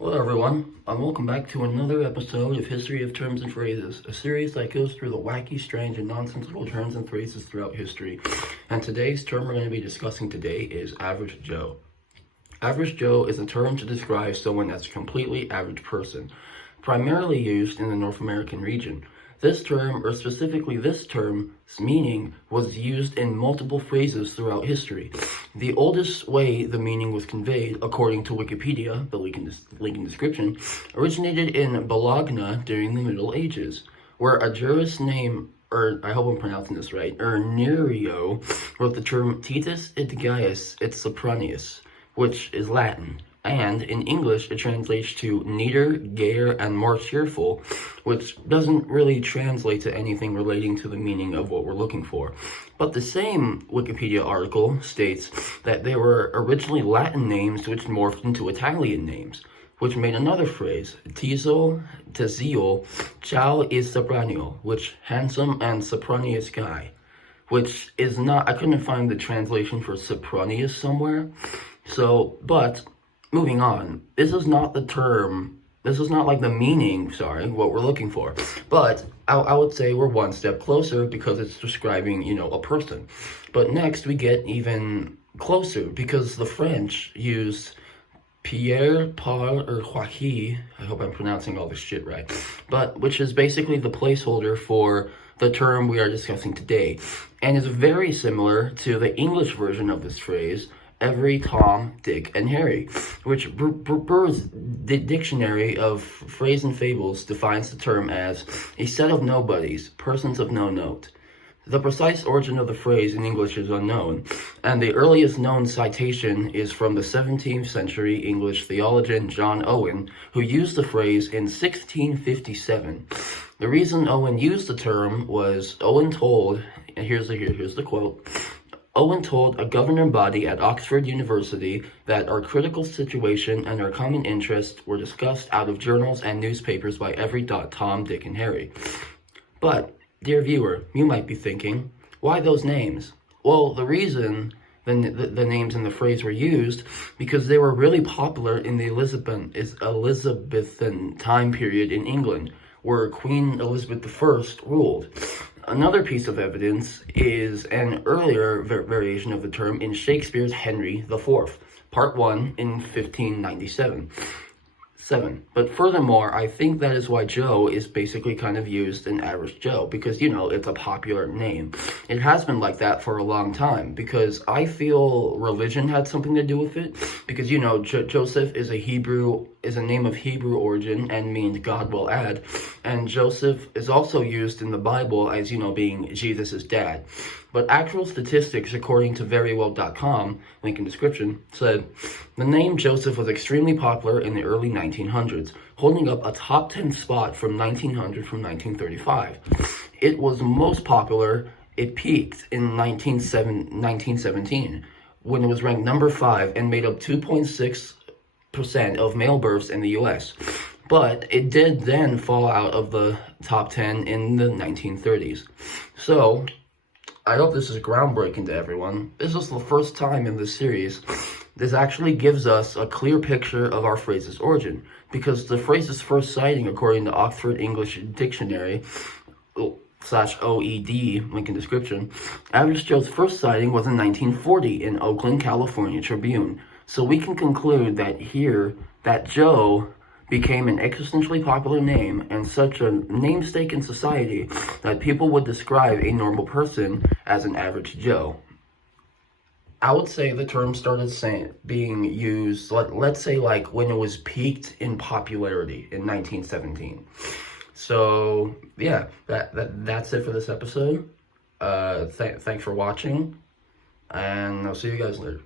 Hello everyone, and welcome back to another episode of History of Terms and Phrases, a series that goes through the wacky, strange, and nonsensical terms and phrases throughout history. And today's term we're going to be discussing today is Average Joe. Average Joe is a term to describe someone that's a completely average person, primarily used in the North American region. This term, or specifically this term's meaning, was used in multiple phrases throughout history. The oldest way the meaning was conveyed, according to Wikipedia, the link in description, originated in Bologna during the Middle Ages, where a jurist named, or I hope I'm pronouncing this right, Nerio, wrote the term Titus et Gaius et Sopranius, which is Latin. And in English, it translates to neater, gayer, and more cheerful, which doesn't really translate to anything relating to the meaning of what we're looking for. But the same Wikipedia article states that they were originally Latin names which morphed into Italian names, which made another phrase, Tiso, Tizio, Ciao e Sopranio, which handsome and Sopranius guy, which is not, I couldn't find the translation for Sopranius somewhere. But moving on, this is not like the meaning, what we're looking for. But I would say we're one step closer because it's describing, a person. But next we get even closer because the French use Pierre, Paul, or Joachim, I hope I'm pronouncing all this shit right, but which is basically the placeholder for the term we are discussing today, and is very similar to the English version of this phrase, every Tom, Dick, and Harry, which Burr's Dictionary of Phrase and Fables defines the term as a set of nobodies, persons of no note. The precise origin of the phrase in English is unknown, and the earliest known citation is from the 17th century English theologian John Owen, who used the phrase in 1657. The reason Owen used the term was Owen told, and here's the quote, Owen told a governing body at Oxford University that our critical situation and our common interests were discussed out of journals and newspapers by every Tom, Dick, and Harry. But, dear viewer, you might be thinking, why those names? Well, the reason the names in the phrase were used, because they were really popular in the Elizabethan time period in England, where Queen Elizabeth I ruled. Another piece of evidence is an earlier variation of the term in Shakespeare's Henry IV, Part 1 in 1597. But furthermore, I think that is why Joe is basically kind of used in Average Joe, because, it's a popular name. It has been like that for a long time, because I feel religion had something to do with it, because, Joseph is a name of Hebrew origin and means God will add, and Joseph is also used in the Bible as, being Jesus' dad. But actual statistics, according to verywell.com, link in description, said the name Joseph was extremely popular in the early 1900s, holding up a top 10 spot from 1935. It was most popular, it peaked in 1917, when it was ranked number 5 and made up 2.6% of male births in the US. But it did then fall out of the top 10 in the 1930s. So, I hope this is groundbreaking to everyone. This is the first time in this series this actually gives us a clear picture of our phrase's origin, because the phrase's first sighting, according to Oxford English Dictionary /OED, link in description, Average Joe's first sighting was in 1940 in Oakland, California Tribune. So we can conclude that Joe became an existentially popular name and such a namesake in society that people would describe a normal person as an average Joe. I would say the term started being used, let's say when it was peaked in popularity in 1917. So, yeah, that's it for this episode. Thanks for watching, and I'll see you guys later.